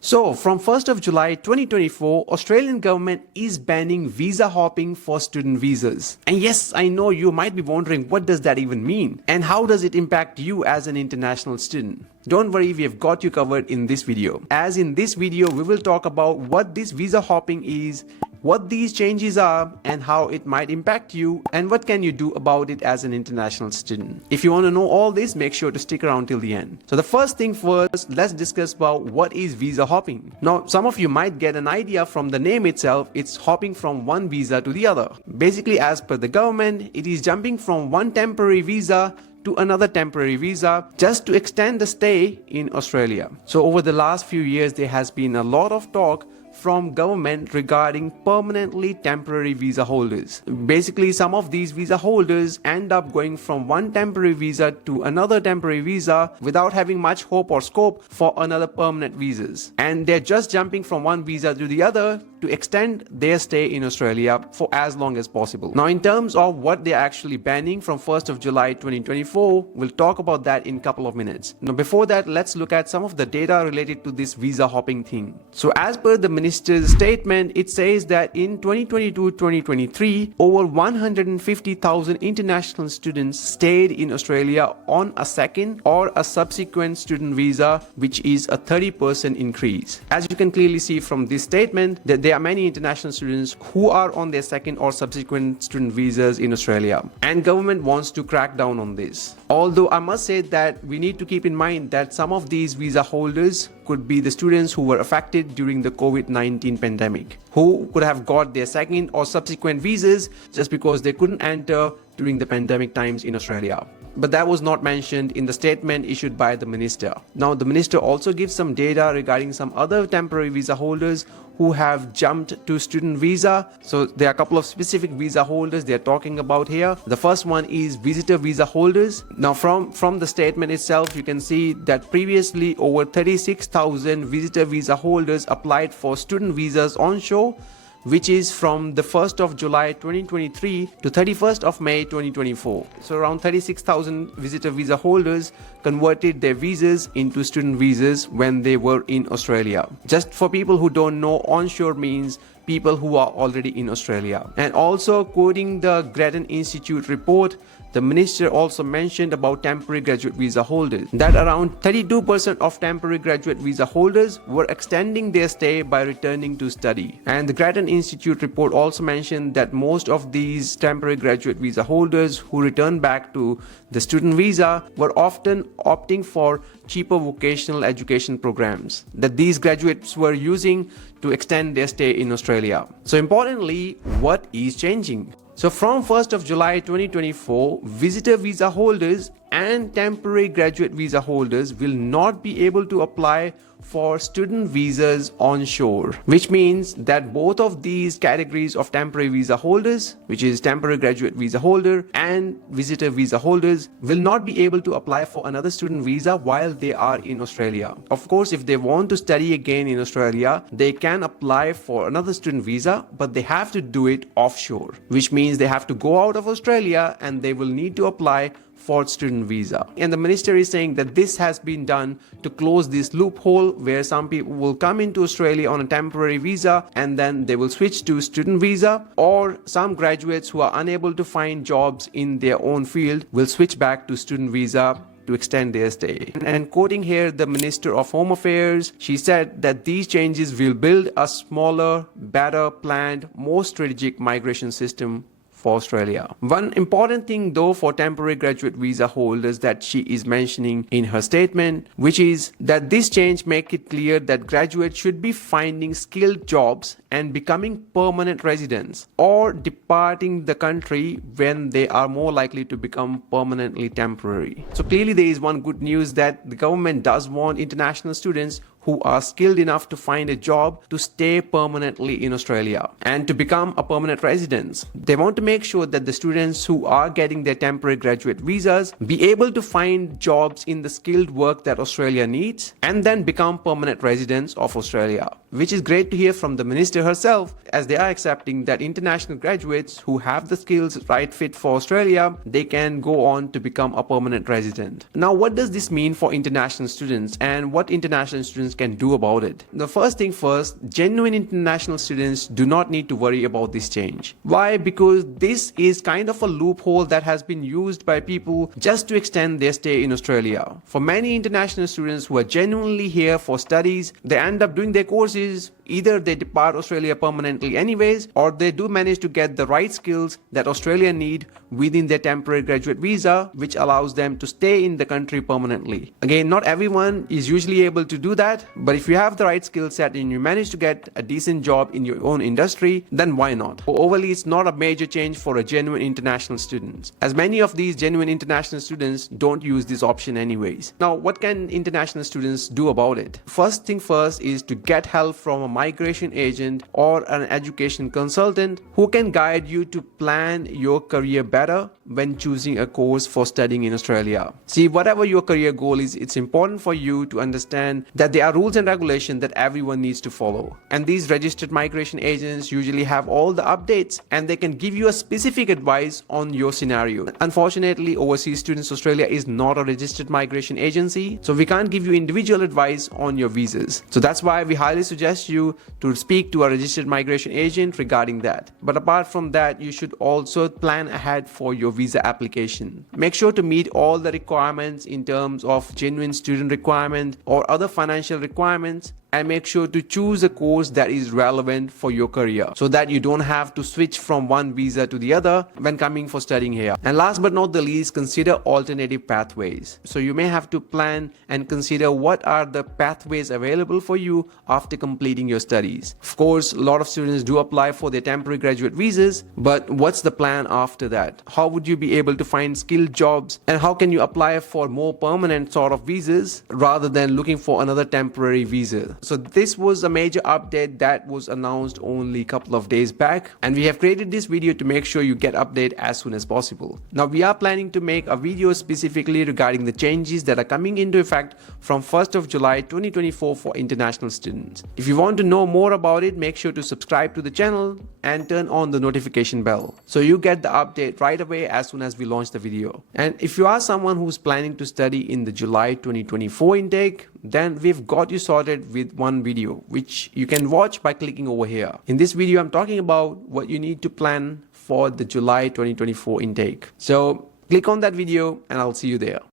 So, from 1st of July 2024, Australian government is banning visa hopping for student visas. And yes, I know you might be wondering what does that even mean and how does it impact you as an international student. Don't worry, we have got you covered in this video. As in this video, we will talk about what this visa hopping is, what these changes are and how it might impact you and what can you do about it as an international student. If you want to know all this, make sure to stick around till the end. So the first thing first, let's discuss about what is visa hopping. Now, some of you might get an idea from the name itself. It's hopping from one visa to the other. Basically, as per the government, it is jumping from one temporary visa to another temporary visa just to extend the stay in Australia. So over the last few years, there has been a lot of talk from government regarding permanently temporary visa holders. Basically, some of these visa holders end up going from one temporary visa to another temporary visa without having much hope or scope for another permanent visas. And they're just jumping from one visa to the other to extend their stay in Australia for as long as possible. Now, in terms of what they're actually banning from 1st of July 2024, we'll talk about that in a couple of minutes. Now, before that, let's look at some of the data related to this visa hopping thing. So as per the minister's statement, it says that in 2022-2023, over 150,000 international students stayed in Australia on a second or a subsequent student visa, which is a 30% increase. As you can clearly see from this statement, that there are many international students who are on their second or subsequent student visas in Australia, and government wants to crack down on this. Although I must say that we need to keep in mind that some of these visa holders could be the students who were affected during the COVID-19 pandemic, who could have got their second or subsequent visas just because they couldn't enter during the pandemic times in Australia. But that was not mentioned in the statement issued by the minister. Now, the minister also gives some data regarding some other temporary visa holders who have jumped to student visa. So there are a couple of specific visa holders they're talking about here. The first one is visitor visa holders. Now, from the statement itself, you can see that previously over 36,000 visitor visa holders applied for student visas onshore, which is from the 1st of July 2023 to 31st of May 2024. So around 36,000 visitor visa holders converted their visas into student visas when they were in Australia. Just for people who don't know, onshore means people who are already in Australia. And also, quoting the Grattan Institute report, the minister also mentioned about temporary graduate visa holders, that around 32% of temporary graduate visa holders were extending their stay by returning to study. And the Grattan Institute report also mentioned that most of these temporary graduate visa holders who returned back to the student visa were often opting for cheaper vocational education programs that these graduates were using to extend their stay in Australia. So importantly, what is changing? So from 1st of July 2024, visitor visa holders and temporary graduate visa holders will not be able to apply for student visas onshore, which means that both of these categories of temporary visa holders, which is temporary graduate visa holder and visitor visa holders, will not be able to apply for another student visa while they are in Australia. Of course, if they want to study again in Australia, they can apply for another student visa, but they have to do it offshore, which means they have to go out of Australia and they will need to apply for student visa. And the minister is saying that this has been done to close this loophole where some people will come into Australia on a temporary visa and then they will switch to student visa, or some graduates who are unable to find jobs in their own field will switch back to student visa to extend their stay. And quoting here the Minister of Home Affairs, she said that these changes will build a smaller, better planned, more strategic migration system for Australia. One important thing though for temporary graduate visa holders that she is mentioning in her statement, which is that this change make it clear that graduates should be finding skilled jobs and becoming permanent residents or departing the country when they are more likely to become permanently temporary. So clearly there is one good news, that the government does want international students who are skilled enough to find a job to stay permanently in Australia and to become a permanent resident. They want to make sure that the students who are getting their temporary graduate visas be able to find jobs in the skilled work that Australia needs and then become permanent residents of Australia, which is great to hear from the minister minister herself, as they are accepting that international graduates who have the skills right fit for Australia, they can go on to become a permanent resident. Now, what does this mean for international students and what international students can do about it? The first thing first, genuine international students do not need to worry about this change. Why? Because this is kind of a loophole that has been used by people just to extend their stay in Australia. For many international students who are genuinely here for studies, they end up doing their courses. Either they depart Australia permanently anyways, or they do manage to get the right skills that Australia need within their temporary graduate visa, which allows them to stay in the country permanently. Again, not everyone is usually able to do that, but if you have the right skill set and you manage to get a decent job in your own industry, then why not? Overall, it's not a major change for a genuine international student, as many of these genuine international students don't use this option anyways. Now, what can international students do about it? First thing first is to get help from a migration agent or an education consultant who can guide you to plan your career better when choosing a course for studying in Australia. See, whatever your career goal is, it's important for you to understand that there are rules and regulations that everyone needs to follow. And these registered migration agents usually have all the updates and they can give you a specific advice on your scenario. Unfortunately, Overseas Students Australia is not a registered migration agency, so we can't give you individual advice on your visas. So that's why we highly suggest you to speak to a registered migration agent regarding that. But apart from that, you should also plan ahead for your visa application. Make sure to meet all the requirements in terms of genuine student requirement or other financial requirements, and make sure to choose a course that is relevant for your career so that you don't have to switch from one visa to the other when coming for studying here. And last but not the least, consider alternative pathways. So you may have to plan and consider what are the pathways available for you after completing your studies. Of course, a lot of students do apply for their temporary graduate visas, but what's the plan after that? How would you be able to find skilled jobs, and how can you apply for more permanent sort of visas rather than looking for another temporary visa? So this was a major update that was announced only a couple of days back, and we have created this video to make sure you get update as soon as possible. Now we are planning to make a video specifically regarding the changes that are coming into effect from 1st of July 2024 for international students. If you want to know more about it, make sure to subscribe to the channel and turn on the notification bell so you get the update right away as soon as we launch the video. And if you are someone who's planning to study in the July 2024 intake, then we've got you sorted with one video which you can watch by clicking over here. In this video, I'm talking about what you need to plan for the July 2024 intake. So click on that video and I'll see you there.